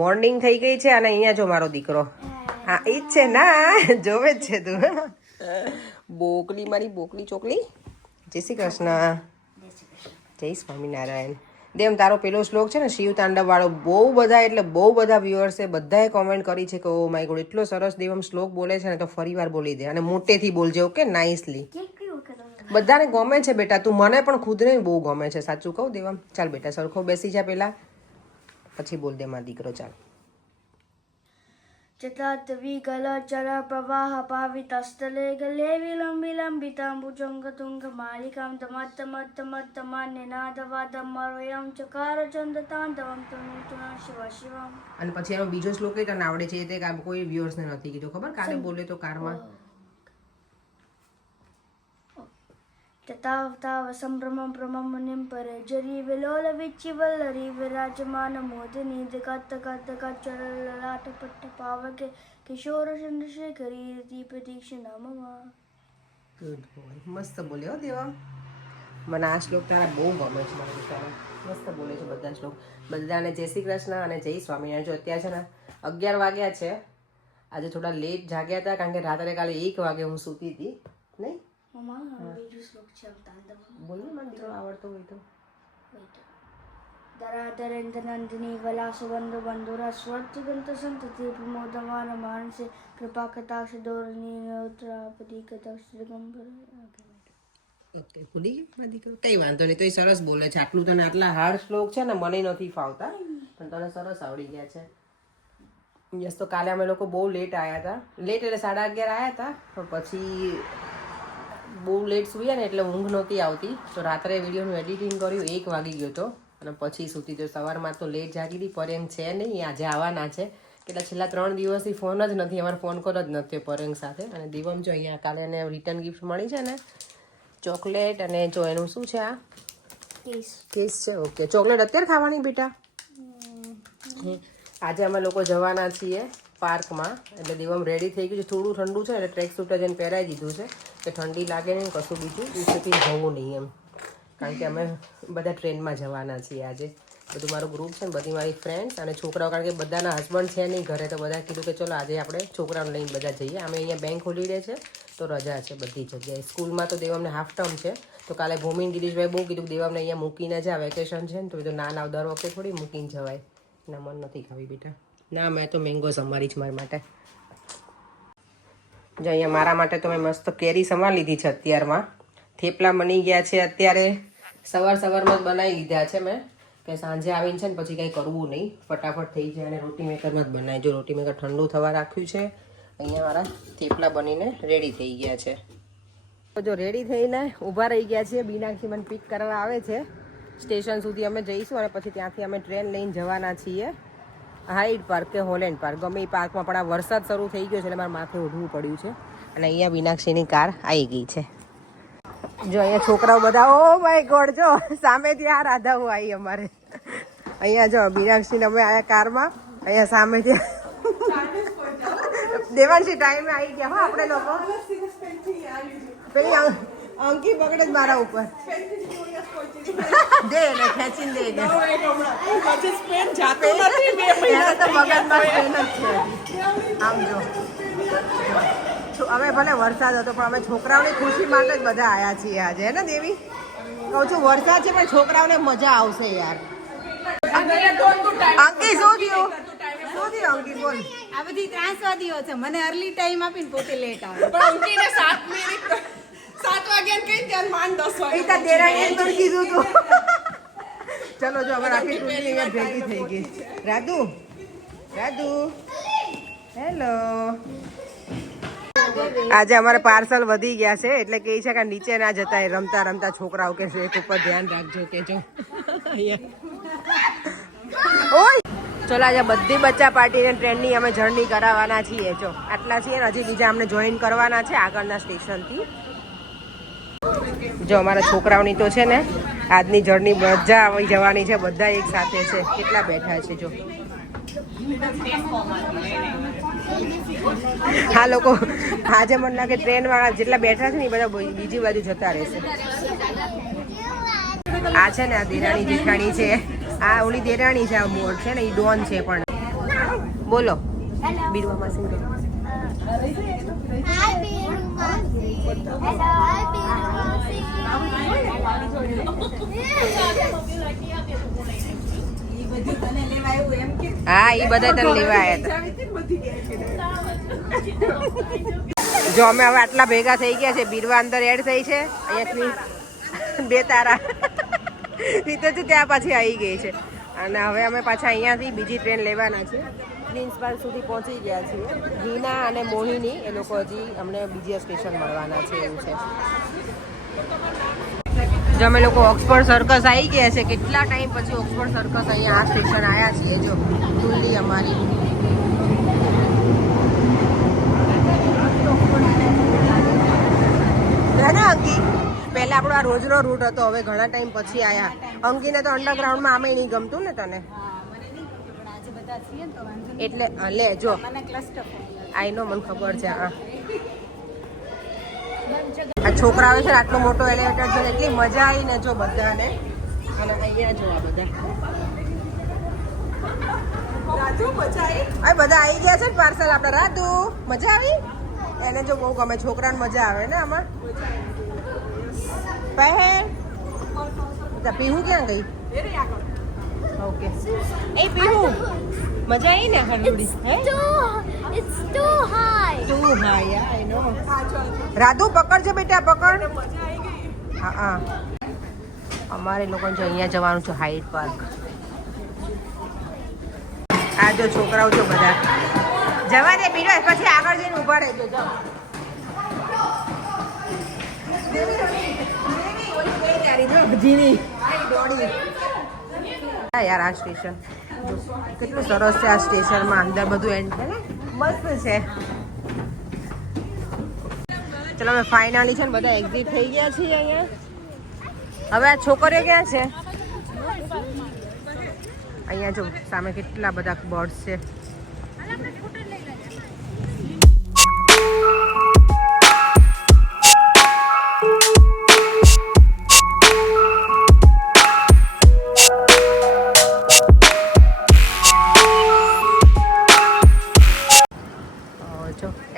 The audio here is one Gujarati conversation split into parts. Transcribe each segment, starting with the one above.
મોર્નિંગ થઈ ગઈ છે અને અહીંયા જો મારો દીકરો હા ઈ જ છે ના જોવે જ છે તું બોકલી મારી બોકલી ચોકલી જય શ્રી કૃષ્ણ જય સ્વામિનારાયણ દેવ તારો પેલો શ્લોક છે ને શિવ તાંડવ વાળો બહુ બધા એટલે બહુ બધા વ્યુઅર્સે બધાએ કોમેન્ટ કરી છે કે ઓ માય ગોડ એટલો સરસ દેવમ શ્લોક બોલે છે ને તો ફરી વાર બોલી દે અને મોટેથી બોલજે ઓકે નાઇસલી બધાને ગમે છે બેટા તું મને પણ ખુદને બહુ ગમે છે સાચું કહું દેવમ ચાલ બેટા સરખો બેસી જા પેલા પછી બોલ દે મારો દીકરો ચાલ ચતાતવિકલ ચલ પ્રવાહ પાવિતસ્થલે ગલે વિલંબિલંબિતાંબુજંગ તુંગ માલિકાં તમત્તમત્તમત્તમાન્યનાદવાદમરયં ચકાર ચંદતાંડવં તનુતુના શિવ શિવમ. અને પછી એનો બીજો શ્લોક એ તને આવડે છે તે કોઈ વ્યુઅર્સને નથી કીધું ખબર કાલે બોલે તો કારમાં તતાવતાવ સંભ્રમં પ્રમમનિમ પરે જરી વિલોલ વિચિવલ્લરી વિરાજમાન મોદની જગત ગત ગચરલાટ પટ્ટ પાવકે કિશોર ચંદ્રશેખરી દીપ દીક્ષિણા મમ. ગુડ બોય મસ્ત બોલ્યો દેવા મને આ શ્લોક તારા બહુ ગમે છે મને તારા મસ્ત બોલે છે બધા શ્લોક બધાને જય શ્રી કૃષ્ણ અને જય સ્વામિનારાયણ. જો અત્યારે છે ને 11 વાગ્યા છે આજે થોડા લેટ જાગ્યા હતા કારણ કે રાત્રે કાલે 1 વાગે હું સૂતી હતી નહીં મમ્મા બીજો શ્લોક છે તાંડવ બોલ ને મને દીકરો આવડતો હોય તો ધરાધરેન્દ્ર નંદિની વલાસુબંધુ બંધુરા સ્વર્ચિગંત સંતતિ પ્રમોદમાન માનસે કૃપા કટાક્ષ દોરની નોત્રાપતિ કટાક્ષ દિગંબર. ઓકે ભૂલી ગઈ મારો દીકરો કઈ વાંધો નહીં તો એ સરસ બોલે છે આટલું તને આટલા હાર્ડ શ્લોક છે ને મને નથી ફાવતા પણ તને સરસ આવડી ગયા છે. યસ તો કાલે અમે લોકો બહુ લેટ આવ્યા હતા લેટ એટલે 11:30 આવ્યા હતા પણ પછી બહુ લેટ સૂયા ને એટલે ઊંઘ નહોતી આવતી તો રાત્રે વિડીયોનું એડિટિંગ કર્યું 1 વાગી ગયો હતો અને પછી સૂતી તો સવારમાં તો લેટ જાગી હતી. પરેંગ છે નહીં આજે આવવાના છે એટલે છેલ્લા 3 દિવસથી ફોન જ નથી અમારો ફોન કોલ જ નથી પરેંગ સાથે. અને દીવમ જો અહીંયા કાલે એને રિટર્ન ગિફ્ટ મળી છે ને ચોકલેટ અને જો એનું શું છે આ કેસ છે. ઓકે ચોકલેટ અત્યારે ખાવાની બેટા આજે અમે લોકો જવાના છીએ પાર્કમાં એટલે દીવમ રેડી થઈ ગયું છે થોડું ઠંડુ છે એટલે ટ્રેક સૂટ જ એને પહેરાવી દીધું છે કે ઠંડી લાગે નહીં કશું બીજું ઉસથી જવું નહીં એમ કારણ કે અમે બધા ટ્રેનમાં જવાના છીએ આજે. બધું મારું ગ્રુપ છે ને બધી મારી ફ્રેન્ડ્સ અને છોકરાઓ કારણ કે બધાના હસબન્ડ છે નહીં ઘરે તો બધા કીધું કે ચલો આજે આપણે છોકરાઓને લઈને બધા જઈએ. અમે અહીંયા બેંક હોલિડે છે તો રજા છે બધી જગ્યાએ. સ્કૂલમાં તો દેવમને હાફ ટર્મ છે તો કાલે ભૂમિન ગિરીશભાઈ બહુ કીધું દેવમને અહીંયા મૂકીને જા વેકેશન છે ને તો બધું ના દર વખતે થોડી મૂકીને જવાય ના મન નથી ખાવી બેટા ના મેં તો મેંગો સમારી છે મારા માટે. જો અહીંયા મારા માટે તો મેં મસ્ત કેરી સમાર લીધી છે અત્યારમાં. થેપલા બની ગયા છે અત્યારે સવારમાં જ બનાવી લીધા છે મેં કે સાંજે આવીને છે ને પછી કંઈ કરવું નહીં ફટાફટ થઈ જાય અને રોટી મેકરમાં જ બનાવી. જો રોટી મેકર ઠંડુ થવા રાખ્યું છે અહીંયા મારા થેપલા બનીને રેડી થઈ ગયા છે. જો રેડી થઈને ઊભા રહી ગયા છીએ બીનાક્ષી મને પિક કરવા આવે છે સ્ટેશન સુધી અમે જઈશું અને પછી ત્યાંથી અમે ટ્રેન લઈને જવાના છીએ હાઈડ પાર્ક કે હોલેન્ડ પાર્ક ગમે એ પાર્કમાં પણ આ વરસાદ શરૂ થઈ ગયો છે એટલે મારે માથે ઓઢવું પડ્યું છે અને અહીંયા મીનાક્ષીની કાર આવી ગઈ છે. જો અહીંયા છોકરાઓ બધા ઓ માય ગોડ જો સામેથી આ રાધાઓ આવી અમારે અહીંયા જો મીનાક્ષીને અમે આયા કારમાં અહીંયા સામેથી દેવાંશી ટાઈમે આવી ગયા હો આપણે લોકો પેલી અંકી પકડે જ મારા ઉપર દે ને ખેંચીને દે ને તો મગજમાં પેન જ છે આમ જો અમે ભલે વરસાદ હતો પણ અમે છોકરાઓની ખુશી માટે જ બધા આવ્યા છીએ આજે હે ને દેવી કહું છું વરસાદ છે પણ છોકરાઓને મજા આવશે યાર. અંકી શું થયું અંકી બોલ આ બધી ત્રાસવાદીઓ છે મને અર્લી ટાઈમ આપીને પોતે લેટ આવે પણ અંકીને 7 વાગ્યા કઈ ત્યાં માંડ 10 વાગે એ તો દેરાણીએ તો કીધું તું. ચલો જો હવે આખી ટુકડી અહીંયા ભેગી થઈ ગઈ. રાધુ હેલો આજે અમારે પાર્સલ વધી ગયા છે એટલે કહે છે કે નીચે ના જતા રમતા છોકરાઓ કે એક ઉપર ધ્યાન રાખજો કે જો ઓય ચલો આજે બધી બચ્ચા પાર્ટીને ટ્રેનની અમે જર્ની કરાવવાના છીએ. જો આટલા છીએ ને હજી બીજા અમને જોઈન કરવાના છે આગળના સ્ટેશનથી. જો અમારા છોકરાઓની તો છે ને આજની જર્ની મજા આવી જવાની છે બધા એક સાથે છે કેટલા બેઠા છે જો હા લોકો આજે મને લાગે ટ્રેન વાળા જેટલા બેઠા છે ને એ બધા બીજી બાજુ જતા રહેશે. આ છે ને આ દેરાણી જેઠાણી છે આ ઓલી દેરાણી છે આ મોર છે ને એ ડોન છે પણ બોલો બીડવા માસી કરો. હા એ બધા તને લેવા આવ્યા હતા. જો અમે હવે આટલા ભેગા થઈ ગયા છે. બીરવા અંદર એડ થઈ છે. અહીંયાથી 2 તારા રીતો જ ત્યાં પાછી આવી ગઈ છે. અને હવે અમે પાછા અહીંયાથી બીજી ટ્રેન લેવાના છે. પ્રિન્સ પાર્ક સુધી પહોંચી ગયા છીએ. હિના અને મોહિની એ લોકો હજી અમને બીજા સ્ટેશન મળવાના છે એવું છે. જો અમે લોકો ઓક્સફોર્ડ સર્કસ આવી ગયા છે. કેટલા ટાઈમ પછી ઓક્સફોર્ડ સર્કસ અહીંયા આ સ્ટેશન આવ્યા છીએ. જો ટુલ્લી અમારી અંકી પહેલા આપણો આ રોજનો રૂટ હતો. હવે ઘણા ટાઈમ પછી આવ્યા. અંકીને તો અંડરગ્રાઉન્ડમાં આમે નહીં ગમતું ને તને એટલે લે જો આઈ નો મને ખબર છે. આ છોકરાઓ છે આટલો મોટો એલિવેટર છે એટલી મજા આવી ને જો બધાને. અને અહીંયા જો આ બધા બધા આવી ગયા છે ને પાર્સલ આપણા. રાધુ મજા આવી એને જો બહુ ગમે. છોકરાને મજા આવે ને આમાં. પહેર પીહુ ક્યાં ગઈ? ઓકે એ પીહુ મજા આવી ને હરડુડી? It's too high. તું હા યાર આઈ નો. રાધુ પકડજો બેટા પકડ. હા અમારે લોકોને જો અહીંયા જવાનું છે હાઈડ પાર્ક. આ જો છોકરાઓ છો બધા જવા દે બીજો પછી આગળ જઈને ઉભા રહેજો. જાઓ યાર આ સ્ટેશન કેટલું સરસ છે. આ સ્ટેશનમાં અંદર બધું એન્ડ છે ને મસ્ત છે. ચલો અમે ફાઇનલી છે ને બધા એક્ઝિટ થઈ ગયા છીએ અહીંયા. હવે આ છોકરીઓ ક્યાં છે? અહીંયા જો સામે કેટલા બધા બર્ડ્સ છે.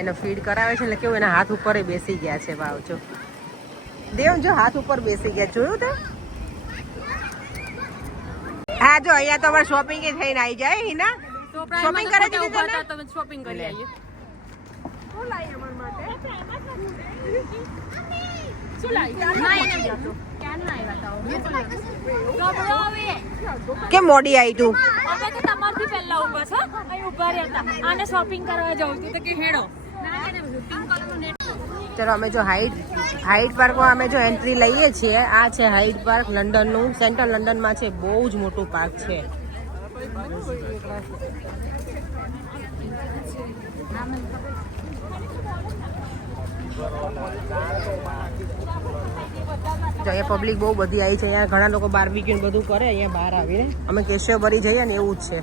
એને ફીડ કરાવે છે એટલે કેવું એના હાથ ઉપર બેસી ગયા છે. ભાવ જો દેવ જો હાથ ઉપર બેસી ગયા. જોયું તે? હા જો અહીંયા તો અમારે શોપિંગ થઈને આવી જાય. હિના શોપિંગ કરે છે તમે શોપિંગ કરી આવીએ. શું લાવી અમાર માટે? શું લાવી? કેમ મોડી આવી તું? તમારથી પહેલા ઉભા છો અહીં ઉભા રહેતા આને શોપિંગ કરવા જાઉં છું તો કે હેડો. ચલો અમે જો હાઈડ પાર્કમાં અમે જો એન્ટ્રી લઈએ છીએ. આ છે હાઈડ પાર્ક લંડનનું. સેન્ટ્રલ લંડનમાં છે. બહુ જ મોટું પાર્ક છે. જો અહીંયા પબ્લિક બહુ બધી આવી છે. અહીંયા ઘણા લોકો બાર્બીક્યુ બધું કરે અહીંયા બહાર આવીને. અમે કેશવ ભરી જઈએ ને એવું જ છે.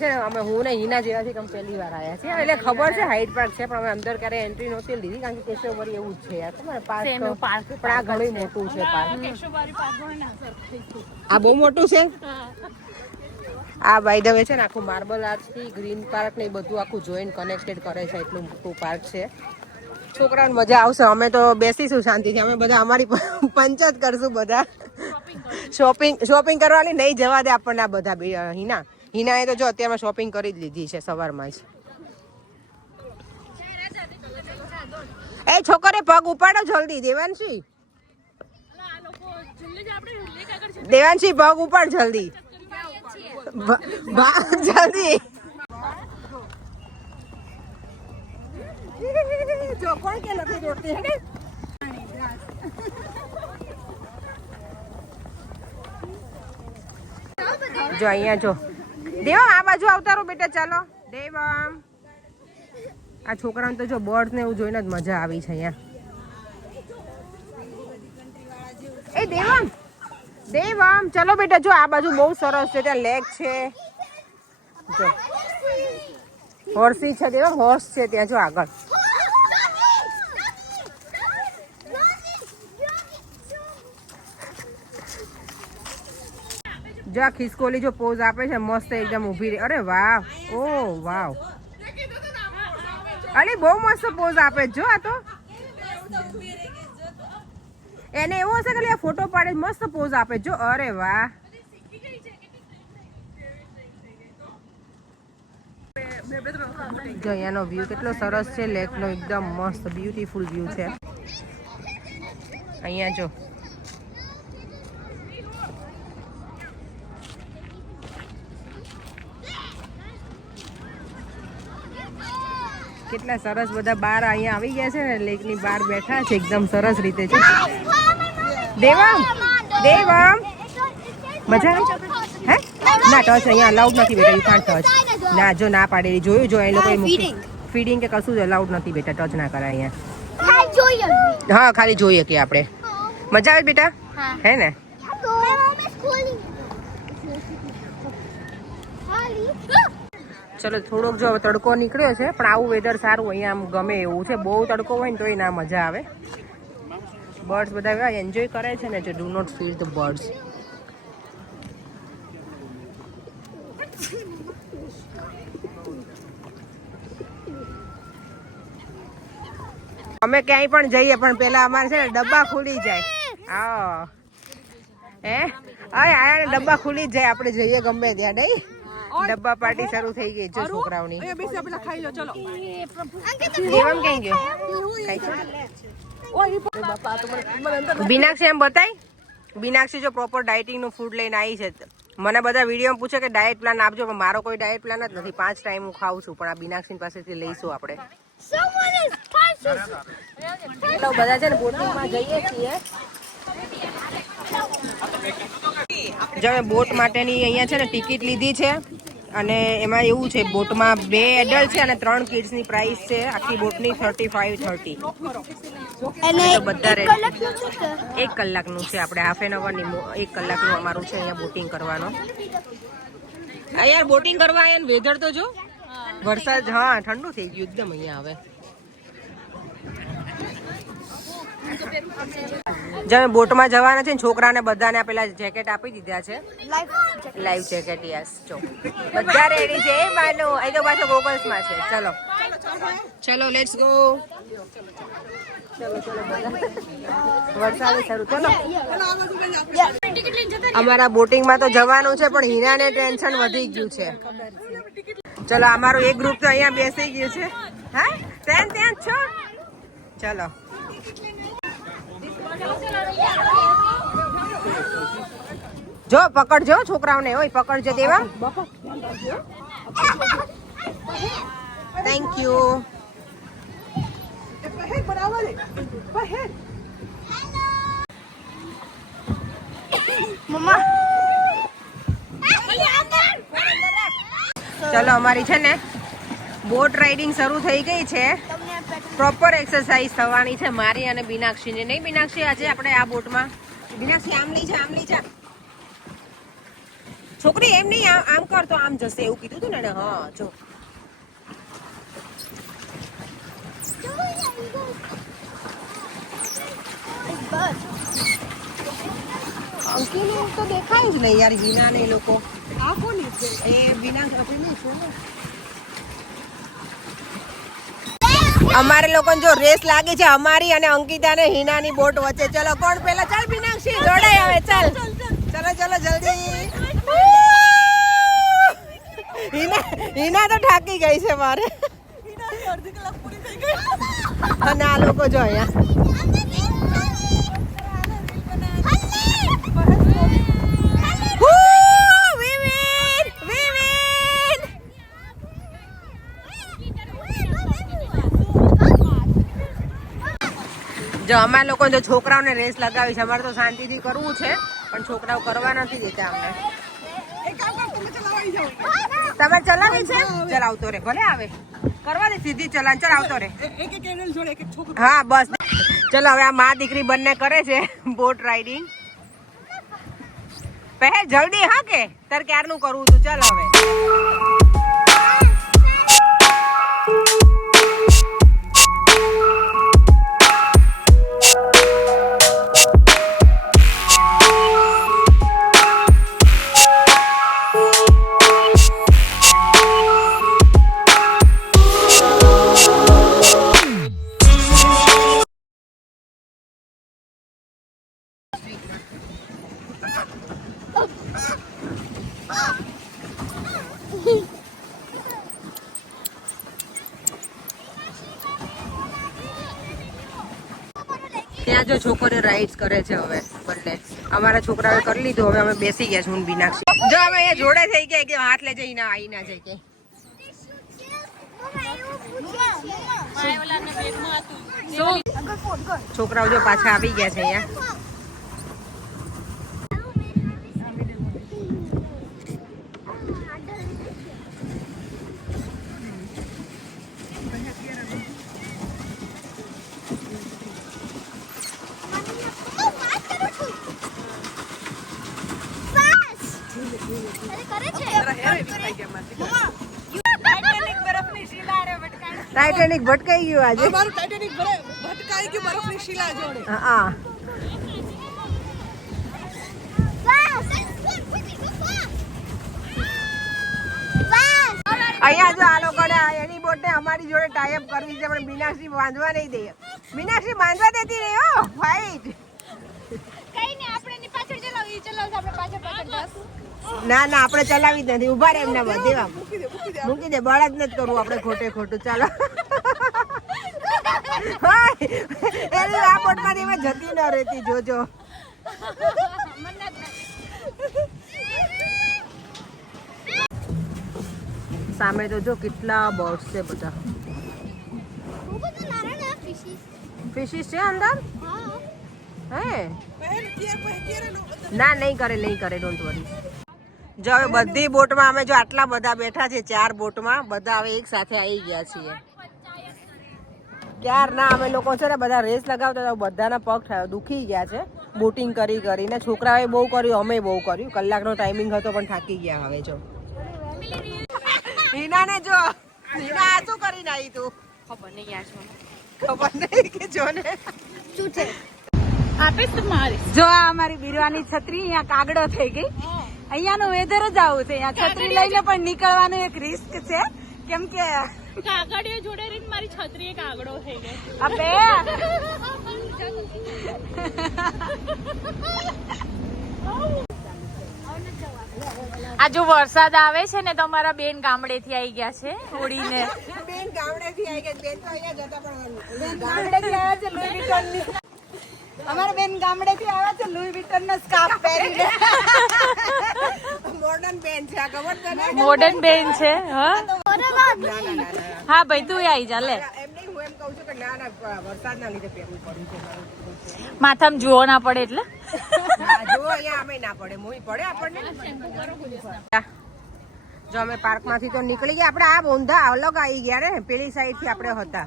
છે અમે હું ને હિના જેવાથી અમે પહેલી વાર આવ્યા છીએ. એટલે ખબર છે હાઈડ પાર્ક છે પણ અમે અંદર ક્યારે એન્ટ્રી નહોતી લીધી કારણ કે કેશવરી એવું જ છે યાર. તમારે પાર્ક પણ આ ઘણું મોટું છે પાર્ક. આ બહુ મોટું છે. આ બાય ધ વે છે ને આખું માર્બલ આર્ટ થી ગ્રીન પાર્ક ને બધું આખું જોઈન્ટ કનેક્ટેડ કરે છે. એટલું મોટું પાર્ક છે. છોકરાઓને મજા આવશે. અમે તો બેસીશું શાંતિથી. અમે બધા અમારી પંચાયત કરશું બધા. શોપિંગ કરવાની નહીં જવા દે આપણને આ બધા. હિનાએ તો જો અત્યારમાં શોપિંગ કરી જ લીધી છે સવારમાં જ. એ છોકરે પગ ઉપાડો જલ્દી. દેવાંશી પગ ઉપાડ જલ્દી જલ્દી. જો કોણ કે નથી દોડતી હે? જો અહીંયા જો દેવમ આ બાજુ આવતારો બેટા. ચાલો દેવમ. આ છોકરાને તો જો બર્ડ ને એવું જોઈને જ મજા આવી છે અહીંયા. એ દેવમ ચલો બેટા. જો આ બાજુ બહુ સરસ છે. ત્યાં લેક છે. જો હોર્સી છે દેવમ. હોર્સ છે ત્યાં જો આગળ. જો આ ખિસકોલી જો પોઝ આપે છે મસ્ત એકદમ ઊભી રહી. અરે વાહ, ઓ વાવ, અલી બહુ મસ્ત પોઝ આપે જો. આ તો એને એવો હશે કે ફોટો પાડે મસ્ત પોઝ આપે જો. અરે વાહ, જો અહીંયાનો વ્યૂ કેટલો સરસ છે લેકનો, એકદમ મસ્ત બ્યુટીફુલ વ્યૂ છે અહીંયા. જો કેટલા સરસ બધા બાર અહીંયા આવી ગયા છે ને, લેકની બહાર બેઠા છે એકદમ સરસ રીતે છે. દેવમ દેવમ મજા આવે હે? ના ટચ અહીંયા અલાઉડ નથી બેટા, યુ કાન્ટ ટચ. ના જો ના પાડેલી જોયું, જો એ લોકોએ ફીડિંગ કે કશું જ અલાઉડ નથી બેટા, ટચ ના કરાય અહીંયા. હા ખાલી જોઈએ કે આપણે. મજા આવે બેટા હે ને? ચલો થોડોક જો તડકો નીકળ્યો છે પણ આવું વેધર સારું અહીંયા આમ ગમે એવું છે. બહુ તડકો હોય ને તોય ના મજા આવે. બર્ડ્સ બધા એન્જોય કરે છે ને, જો do not feed the birds. અમે ક્યાંય પણ જઈએ પણ પેલા અમારે છે ને ડબ્બા ખુલી જાય. હા હે આયા ડબ્બા ખુલી જ જાય, આપણે જઈએ ગમે ત્યાં નહીં. ડબ્બા પાર્ટી શરૂ થઈ ગઈ છે છોકરાઓની. દેવમ ક્યાં ગયો? બીનાક્ષી એમ બતાય. બીનાક્ષી જો પ્રોપર ડાયટિંગ નું ફૂડ લઈને આવી છે. મને બધા વિડીયો પૂછે કે ડાયટ પ્લાન આપજો, પણ મારો કોઈ ડાયટ પ્લાન જ નથી. 5 ટાઈમ હું ખાઉં છું, પણ આ બીનાક્ષી પાસેથી લઈશું આપણે. બધા છે ને બોટિંગમાં જઈએ છીએ. જો અમે બોટ માટેની અહીંયા છે ને ટિકિટ લીધી છે અને એમાં એવું છે બોટમાં 2 એડલ્ટ છે અને 3 કિડ્સની પ્રાઇસ છે આખી બોટની 35-30. બધા રેડી. 1 કલાકનું છે, આપણે હાફ એન અવરની 1 કલાકનું અમારું છે અહીંયા બોટિંગ કરવાનો. યાર બોટિંગ કરવા આવ્યા ને વેધર તો જો વરસાદ, હા ઠંડુ થઈ ગયું એકદમ અહીંયા. હવે જો બોટમાં જવાના છે ને છોકરાને બધાને પેલા જેકેટ આપી દીધા છે, લાઈફ જેકેટ. યસ જો બધા રેડી છે. એ બાનો અહીં તો પાછો ગોગલ્સમાં છે. ચલો ચલો લેટ્સ ગો. વરસાદ શરૂ. ચલો અમારા બોટિંગમાં તો જવાનું છે પણ હિનાને ટેન્શન વધી ગયું છે. ચલો અમારું એક ગ્રુપ તો અહીંયા બેસી ગયું છે. હા ત્યાં છો. ચલો જો પકડજો છોકરાઓને, હોય પકડજો. દેવા થેન્ક યુ. ચલો અમારી છે ને બોટ રાઇડિંગ શરૂ થઈ ગઈ છે. પ્રોપર એક્સરસાઇઝ થવાની છે મારી અને બીનાક્ષીની. નહીં બીનાક્ષી આજે આપણે આ બોટમાં. બીનાક્ષી આમ લઈ જા છોકરી, એમ નહીં આમ કર તો આમ જશે એવું કીધું હતું ને. હા જો અંકીને તો દેખાય જ નહીં યાર. હિના ને એ લોકો એ બીના અમારે લોકો જો રેસ લાગી છે અમારી અને અંકિતા ને હિના ની બોટ વચ્ચે. ચલો કોણ પેલા? ચાલ બીનાક્ષી જોડાય હવે. ચાલ ચલો જલ્દી. હિના તો થાકી ગઈ છે મારે. અને આ લોકો જો અહીંયા જો અમારા લોકો જો છોકરાઓને રેસ લગાવી છે. અમારે તો શાંતિથી કરવું છે પણ છોકરાઓ કરવા નથી દેતા અમને. તમે ચલાવી છે? ચલાવતો રે, ભલે આવે કરવા દે સીધી ચલાન. ચાલ આવતો રે. હા બસ ચલો હવે આ મા દીકરી બંને કરે છે બોટ રાઇડિંગ. પહે જલ્દી. હા કે તાર ક્યારનું કરવું તું? ચાલ હવે અહીંયા જો છોકરીઓ રાઈડ્સ કરે છે હવે બંને. અમારા છોકરાઓએ કરી લીધું, હવે અમે બેસી ગયા છું બીનાક્ષી. જો અમે અહીંયા જોડે થઈ ગયા કે હાથ લે જઈને આવી ના જાય કે. છોકરાઓ જો પાછા આવી ગયા છે અહીંયા. ટાઇટેનિક ભટકાઈ ગયું આજે. અમારું ટાઇટેનિક ભટકાઈ ગયું બરફની શિલા જોડે. હા અહીંયા જો આ લોકોને એની બોટને અમારી જોડે ટાઈઅપ કરવી છે પણ મીનાક્ષી બાંધવા નહીં દે. મીનાક્ષી બાંધવા દેતી નહીં હો. ફાઈટ ના ના આપણે ચલાવી જ નથી. ઉભા રહે એમના બધે મૂકી દે. બળ જ નથી કરવું આપણે ખોટે ખોટું. ચાલો એની આ બોટમાંથી એમાં જતી ન રહેતી. જોજો સામે તો જો કેટલા બર્ડ્સ છે બધા. ફિશિસ છે અંદર. હે ના નહીં કરે ડોન્ટ વરી. જો હવે બધી બોટમાં અમે જો આટલા બધા બેઠા છે 4 બોટમાં બધા હવે એક સાથે આવી ગયા છીએ. ક્યારના અમે લોકો છે ને બધા રેસ લગાવતા હતા, બધાના પગ દુખી ગયા છે બોટિંગ કરી કરીને. છોકરાઓએ બહુ કર્યું, અમે બહુ કર્યું. કલાકનો ટાઈમિંગ હતો પણ થાકી ગયા. હવે જો હિનાને જો હિના આ શું કરીને આવી તું? ખબર નહીં કે જો ને શું છે. આપીશ તમારી. જો આ અમારી બીરવાની છત્રી અહીંયા કાગડો થઈ ગઈ. અહીંયાનું વેધર જ આવું છે. અહીંયા છત્રી લઈને પણ નીકળવાનું એક રિસ્ક છે, કેમ કે કાગડીઓ જોડે રહીને મારી છત્રી એક કાગડો થઈ ગયો. અબે આ જો વરસાદ આવે છે ને તો અમારા બેન ગામડેથી આવી ગયા છે ઉડીને. બેન ગામડેથી આવી ગયા. બેન તો અહીંયા જતા પણ ગામડેથી આવ્યા છે લુઈ વિટનની. અમારા બેન ગામડેથી આવ્યા છે લુઈ વિટનનો સ્કાર્ફ પહેરીને. મોડર્ન બેન છે આ. ખબર તને? મોડર્ન બેન છે. હા હા ભાઈ તું આવી જા લે. એમ નહીં, હું એમ કહું છું કે ના ના વરસાદના લીધે પહેરવું પડ્યું છે. માથામાં જુઓ ના પડે એટલે. જો અહીંયા અમે ના પડે, મોઈ પડે આપણને. જો અમે પાર્કમાંથી તો નીકળી ગયા. આપણે આ બોંધા અલગ આવી ગયા ને, પેલી સાઈડ થી આપણે હતા.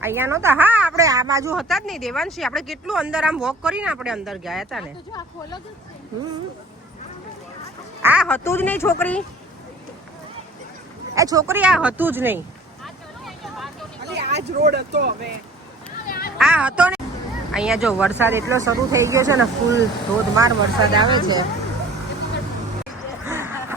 અહીંયા નહોતા. હા આપણે આ બાજુ હતા જ નહીં દેવાંશી. આપણે કેટલું અંદર આમ વોક કરીને આપણે અંદર ગયા હતા ને. આ હતું જ નહીં છોકરી. એ છોકરી આ હતું જ નહીં. આ જ રોડ હતો. હવે આ હતો ને. અહીંયા જો વરસાદ એટલો શરૂ થઈ ગયો છે ને, ફૂલ ધોધમાર વરસાદ આવે છે.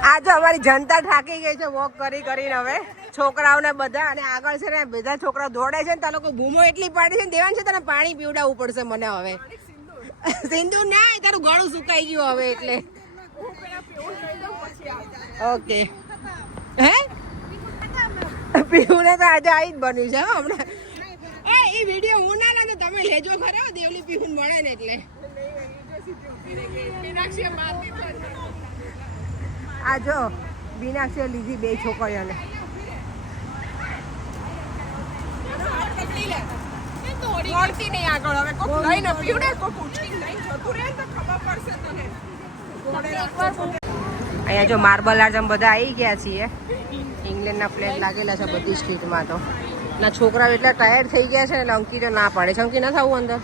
આ જો અમારી જનતા થાકી ગઈ છે વોક કરી કરીને. હવે છોકરાઓને બધા અને આગળ છે ને બધા છોકરાઓ દોડે છે ને, ત્યાં લોકો બૂમો એટલી પાડે છે ને. દેવાન છે તને પાણી પીવડાવવું પડશે મને હવે. સિંધુ ના, તારું ગળું સુકાઈ ગયું હવે એટલે. ઓકે હે પીવું ને તો આજે આવી જ બન્યું છે હમણાં. એ વિડીયો હું ના લાગે, તમે લેજો ખરા. દેવલી પીવું મળે ને એટલે. આ જો બીનાક્ષીએ લીધી 2 છોકરીઓને. દોડતી નહીં આગળ. હવે કોક લઈને પીવડે, કોક ઉછળી લઈને જતું રહે તો ખબર પડશે તને. અહીંયા જો માર્બલ આર્ટ અમે બધા આવી ગયા છીએ. ઇંગ્લેન્ડના ફ્લેગ લાગેલા છે બધી સ્ટ્રીટમાં. તો ના છોકરાઓ એટલા ટાયર્ડ થઈ ગયા છે એટલે અંકી તો ના પાડે છે. અંકી ના થવું અંદર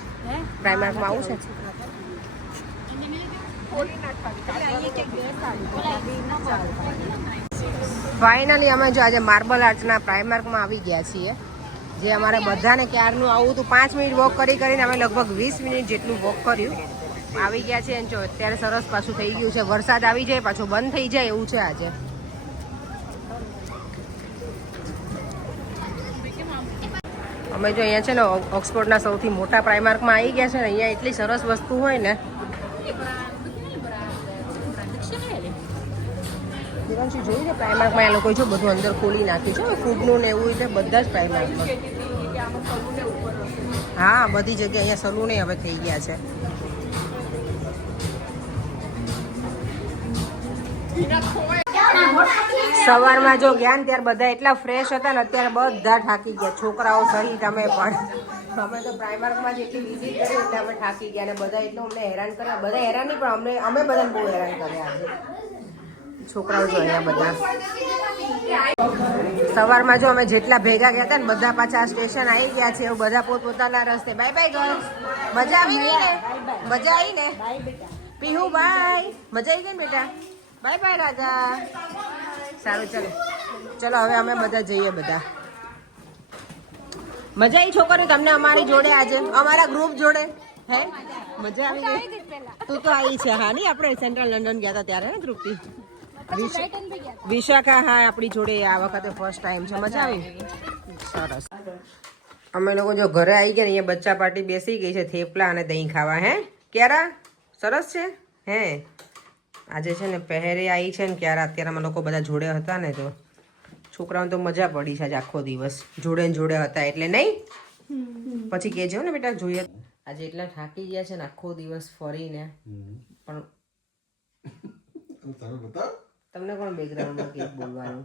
પ્રાઇમાર્કમાં આવું છે. ફાઇનલી અમે જો આજે માર્બલ આર્ટ્સના પ્રાઇમાર્કમાં આવી ગયા છીએ. જે અમારે બધાને ક્યારનું આવું હતું. 5 મિનિટ વોક કરીને અમે લગભગ 20 મિનિટ જેટલું વોક કર્યું. આવી ગયા છે જો અત્યારે સરસ પાછું થઈ ગયું છે. વરસાદ આવી જાય પાછો બંધ થઈ જાય એવું છે આજે. અમે જો અહીંયા છે ને ઓક્સફોર્ડના સૌથી મોટા પ્રાઇમાર્કમાં આવી ગયા છે ને. અહીંયા એટલી સરસ વસ્તુ હોય ને. દેવાંશી જોયું છે પ્રાઇમાર્કમાં એ લોકો જો બધું અંદર ખોલી નાખ્યું છે ફૂડનું ને એવું એટલે બધા જ પ્રાઇમાર્કમાં. હા બધી જગ્યાએ અહીંયા સલૂન હવે થઈ ગયા છે. સવારમાં જો ગયા ને ત્યારે બધા એટલા ફ્રેશ હતા ને અત્યારે બધા થાકી ગયા, છોકરાઓ સહિત અમે પણ. અમે તો પ્રાઇમરમાં જેટલી વિઝિટ કરી એટલે અમે થાકી ગયા, અને બધા એટલું અમને હેરાન કર્યા. બધા હેરાન નહીં પણ અમે બધાને બહુ હેરાન કર્યા આજે. છોકરાઓ જો અહીંયા બધા સવારમાં જો અમે જેટલા ભેગા ગયા હતા ને બધા પાછા આ સ્ટેશન આવી ગયા છે. એવું બધા પોતપોતાના રસ્તે. બાય બાય ગર્લ્સ, મજા આવી ગઈ ને? મજા આવી ને? પીહુ બાય, મજા આવી ગઈ ને બેટા? બાય બાય રાજા. સારું ચલો ચલો હવે અમે બધા જઈએ. બધા મજા આવી છોકરીઓ તમને અમારી જોડે આજે, અમારા ગ્રુપ જોડે? હે મજા આવી ગઈ? તું તો આવી છે. હા નહીં આપણે સેન્ટ્રલ લંડન ગયા હતા ત્યારે ને ગ્રુપથી. વિશાખા હા આપણી જોડે આ વખતે ફર્સ્ટ ટાઈમ છે. મજા આવી? સરસ. અમે લોકો જો ઘરે આવી ગયા ને અહીંયા બચ્ચા પાર્ટી બેસી ગઈ છે, થેપલા અને દહીં ખાવા. હે ક્યારા સરસ છે. હે આજે છે ને પહેરે આવી છે ને ક્યારે અત્યારે અમે લોકો બધા જોડે હતા ને તો છોકરાઓને તો મજા પડી છે આજે આખો દિવસ જોડે ને જોડે હતા એટલે. નહીં પછી કહેજો ને બેટા જોઈએ. આજે એટલા થાકી ગયા છે ને આખો દિવસ ફરીને પણ તમને કોણ બેકગ્રાઉન્ડમાં કંઈક બોલવાનું?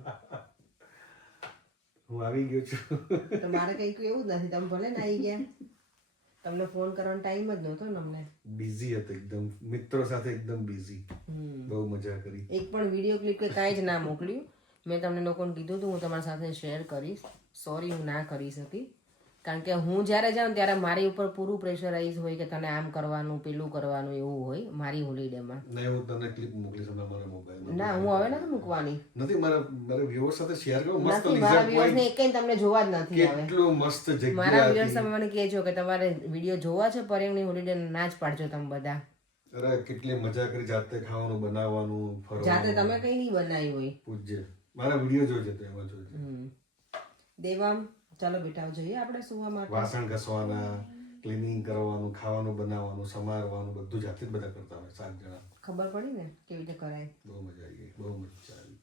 હું આવી ગયો છું. તો મારે કંઈક એવું જ નથી. તમે ભલે ને આવી ગયા, તમને ફોન કરવાનો ટાઈમ જ નહોતો ને અમને. બિઝી હતો એકદમ, મિત્રો સાથે એકદમ બિઝી. બહુ મજા કરી. એક પણ વિડીયો ક્લિપ કે કાંઈ જ ના મોકલ્યું. મેં તમને લોકોને કીધું હતું હું તમારી સાથે શેર કરીશ. સોરી હું ના કરી શકી, કારણ કે હું જ્યારે જાઉં ત્યારે મારી ઉપર પૂરું પ્રેશરાઇઝ હોય કે તને આમ કરવાનું પેલું કરવાનું એવું હોય મારી હોલિડેમાં. ના હું તને ક્લિપ મોકલીશ મારા મોબાઈલ. ના હું હવે નથી મૂકવાની. નથી મારા વ્યુઅર્સ સાથે શેર કરો. મસ્ત મારા વ્યુઅર્સ ને એકઈ તમને જોવા જ નથી આવે. કેટલું મસ્ત જગ્યા. મારા વ્યુઅર્સ તમે મને કહેજો કે તમારે વિડીયો જોવા છે પરિણની હોલિડે, ના જ પાડજો તમે બધા. અરે કેટલી મજા કરી, જાતે ખાવાનું બનાવવાનું, ફરવાનું. જાતે તમે કઈ નહીં બનાવી હોય. પૂજ્ય મારા વિડીયો જોજે તો એમાં જોજે. દેવામ ચાલો બેટા જોઈએ આપણે સુવા માટે. વાસણ ઘસવાના, ક્લીનિંગ કરવાનું, ખાવાનું બનાવવાનું, સમારવાનું બધું જાતે જ બધા કરતા હોય. 7 જણા. ખબર પડી ને કેવી રીતે કરાય. બહુ મજા આવી ગઈ, બહુ મજા આવી.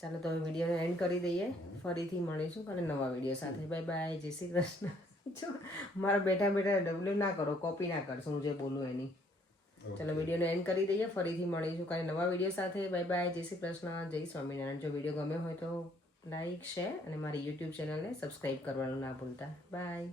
ચાલો તો હવે વિડીયોને એન્ડ કરી દઈએ. ફરીથી મળીશું અને નવા વિડીયો સાથે. બાય બાય, જય શ્રી કૃષ્ણ. મારા બેઠા બેઠા ડબલ્યુ ના કરો, કોપી ના કરશો હું જે બોલું એની. ચલો વિડીયોને એન્ડ કરી દઈએ. ફરીથી મળીશું કાલે નવા વિડીયો સાથે. બાય બાય, જય શ્રી કૃષ્ણ, જય સ્વામિનારાયણ. જો વિડીયો ગમ્યો હોય તો લાઈક, શેર અને મારી યુટ્યુબ ચેનલને સબસ્ક્રાઈબ કરવાનું ના ભૂલતા. બાય.